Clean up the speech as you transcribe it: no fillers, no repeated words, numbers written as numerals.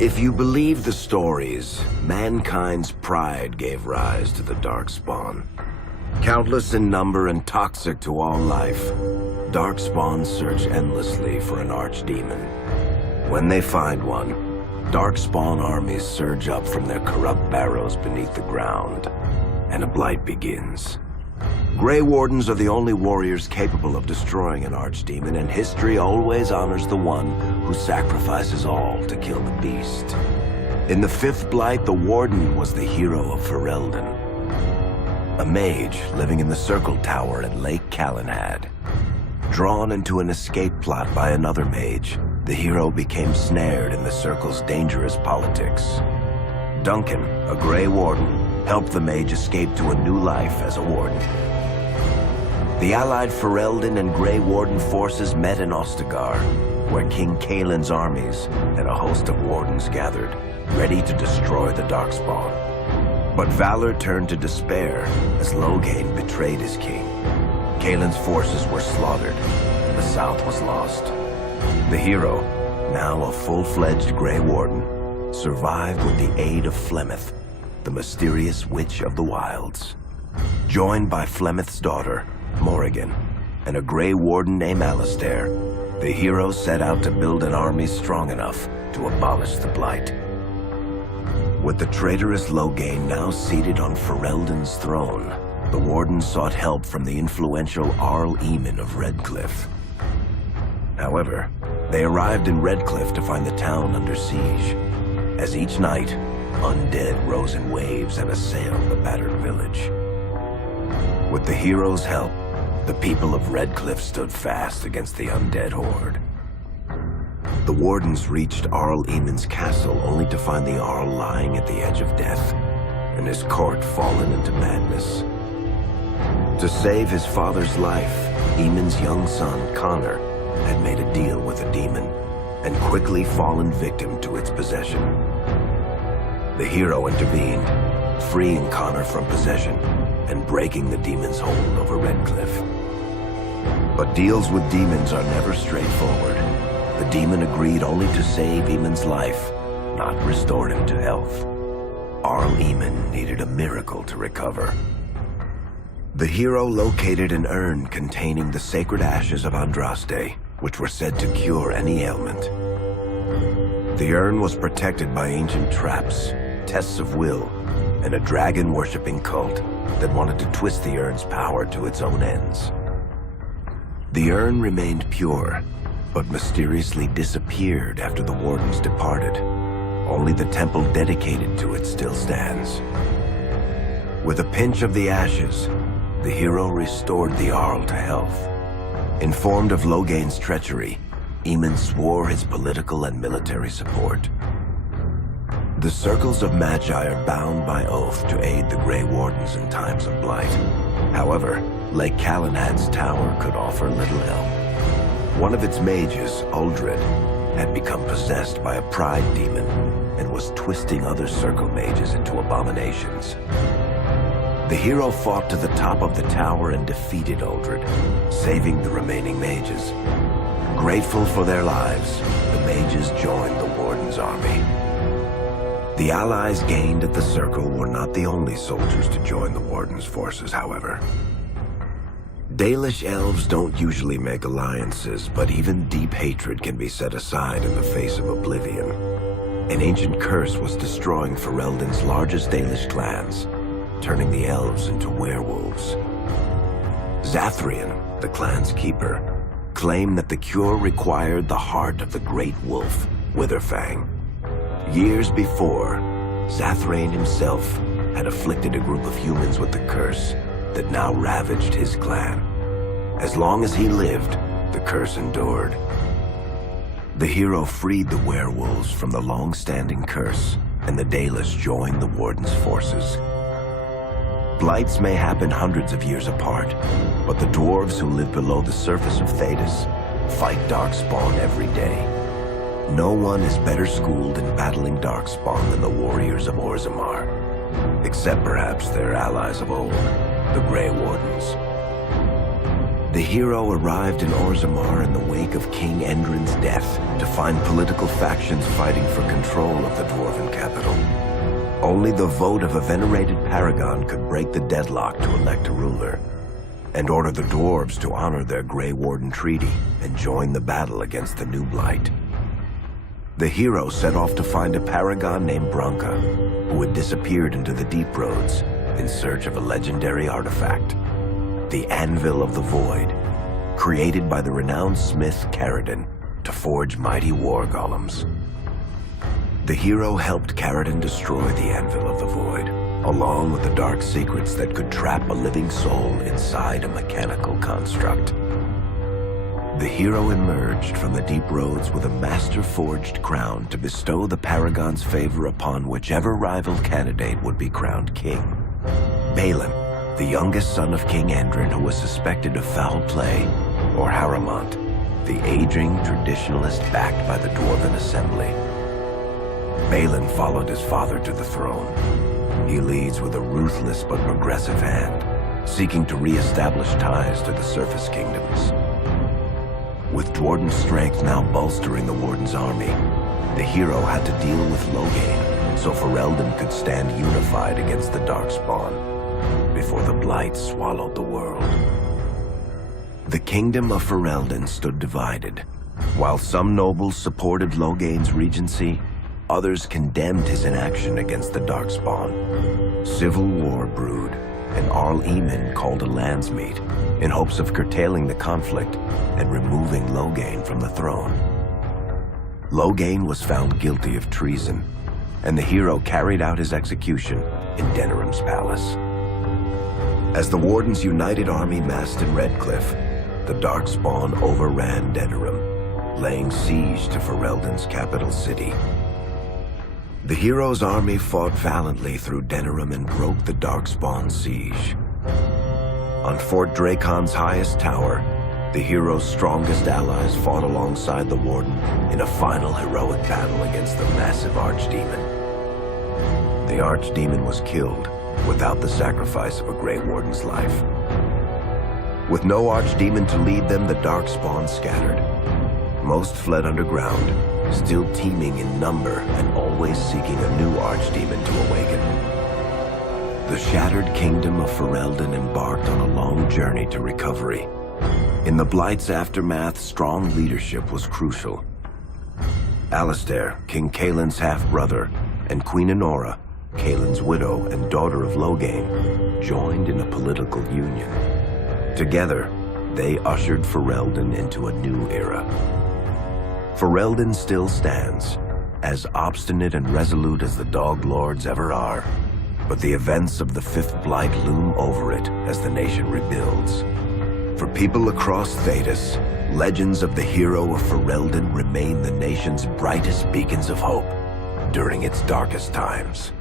If you believe the stories, mankind's pride gave rise to the Darkspawn. Countless in number and toxic to all life, Darkspawn search endlessly for an archdemon. When they find one, Darkspawn armies surge up from their corrupt barrows beneath the ground, and a blight begins. Grey Wardens are the only warriors capable of destroying an archdemon, and history always honors the one who sacrifices all to kill the beast. In the fifth blight, the Warden was the hero of Ferelden, a mage living in the Circle Tower at Lake Calenhad. Drawn into an escape plot by another mage, the hero became snared in the Circle's dangerous politics. Duncan, a Grey Warden, helped the mage escape to a new life as a warden. The allied Ferelden and Grey Warden forces met in Ostagar, where King Kaelin's armies and a host of wardens gathered, ready to destroy the Darkspawn. But valor turned to despair as Loghain betrayed his king. Kaelin's forces were slaughtered, and the south was lost. The hero, now a full-fledged Grey Warden, survived with the aid of Flemeth, the mysterious witch of the wilds. Joined by Flemeth's daughter, Morrigan, and a Grey Warden named Alistair, the hero set out to build an army strong enough to abolish the Blight. With the traitorous Loghain now seated on Ferelden's throne, the Warden sought help from the influential Arl Eamon of Redcliffe. However, they arrived in Redcliffe to find the town under siege. As each night, undead rose in waves and assailed the battered village. With the hero's help, the people of Redcliffe stood fast against the undead horde. The Wardens reached Arl Eamon's castle only to find the Arl lying at the edge of death, and his court fallen into madness. To save his father's life, Eamon's young son, Connor, had made a deal with a demon, and quickly fallen victim to its possession. The hero intervened, freeing Connor from possession and breaking the demon's hold over Redcliffe. But deals with demons are never straightforward. The demon agreed only to save Eamon's life, not restore him to health. Arl Eamon needed a miracle to recover. The hero located an urn containing the sacred ashes of Andraste, which were said to cure any ailment. The urn was protected by ancient traps, tests of will, and a dragon-worshipping cult that wanted to twist the urn's power to its own ends. The urn remained pure, but mysteriously disappeared after the Wardens departed. Only the temple dedicated to it still stands. With a pinch of the ashes, the hero restored the Arl to health. Informed of Loghain's treachery, Eamon swore his political and military support. The Circles of Magi are bound by oath to aid the Grey Wardens in times of blight. However, Lake Calenhad's tower could offer little help. One of its mages, Uldred, had become possessed by a pride demon and was twisting other Circle mages into abominations. The hero fought to the top of the tower and defeated Uldred, saving the remaining mages. Grateful for their lives, the mages joined the Warden's army. The allies gained at the Circle were not the only soldiers to join the Warden's forces, however. Dalish elves don't usually make alliances, but even deep hatred can be set aside in the face of oblivion. An ancient curse was destroying Ferelden's largest Dalish clans, turning the elves into werewolves. Zathrian, the clan's keeper, claimed that the cure required the heart of the great wolf, Witherfang. Years before, Zathrian himself had afflicted a group of humans with the curse that now ravaged his clan. As long as he lived, the curse endured. The hero freed the werewolves from the long-standing curse, and the Dalish joined the Warden's forces. Blights may happen hundreds of years apart, but the dwarves who live below the surface of Thedas fight Darkspawn every day. No one is better schooled in battling Darkspawn than the warriors of Orzammar, except perhaps their allies of old, the Grey Wardens. The hero arrived in Orzammar in the wake of King Endrin's death to find political factions fighting for control of the dwarven capital. Only the vote of a venerated paragon could break the deadlock to elect a ruler, and order the dwarves to honor their Grey Warden treaty and join the battle against the new blight. The hero set off to find a paragon named Branka, who had disappeared into the Deep Roads in search of a legendary artifact, the Anvil of the Void, created by the renowned smith Caridin to forge mighty war golems. The hero helped Caridin destroy the Anvil of the Void, along with the dark secrets that could trap a living soul inside a mechanical construct. The hero emerged from the Deep Roads with a master-forged crown to bestow the Paragon's favor upon whichever rival candidate would be crowned king. Balin, the youngest son of King Endrin who was suspected of foul play, or Haramont, the aging traditionalist backed by the Dwarven Assembly. Balin followed his father to the throne. He leads with a ruthless but progressive hand, seeking to re-establish ties to the surface kingdoms. With Dwarden's strength now bolstering the Warden's army, the hero had to deal with Loghain so Ferelden could stand unified against the Darkspawn before the Blight swallowed the world. The kingdom of Ferelden stood divided. While some nobles supported Loghain's regency, others condemned his inaction against the Darkspawn. Civil war brewed, and Arl Eamon called a landsmeet in hopes of curtailing the conflict and removing Loghain from the throne. Loghain was found guilty of treason, and the hero carried out his execution in Denerim's palace. As the Warden's united army massed in Redcliffe, the Darkspawn overran Denerim, laying siege to Ferelden's capital city. The hero's army fought valiantly through Denerim and broke the Darkspawn siege. On Fort Dracon's highest tower, the hero's strongest allies fought alongside the Warden in a final heroic battle against the massive Archdemon. The Archdemon was killed without the sacrifice of a Grey Warden's life. With no Archdemon to lead them, the Darkspawn scattered. Most fled underground, still teeming in number and always seeking a new Archdemon to awaken. The shattered kingdom of Ferelden embarked on a long journey to recovery. In the Blight's aftermath, strong leadership was crucial. Alistair, King Caelin's half-brother, and Queen Enora, Caelin's widow and daughter of Loghain, joined in a political union. Together, they ushered Ferelden into a new era. Ferelden still stands, as obstinate and resolute as the Dog Lords ever are, but the events of the Fifth Blight loom over it as the nation rebuilds. For people across Thedas, legends of the hero of Ferelden remain the nation's brightest beacons of hope during its darkest times.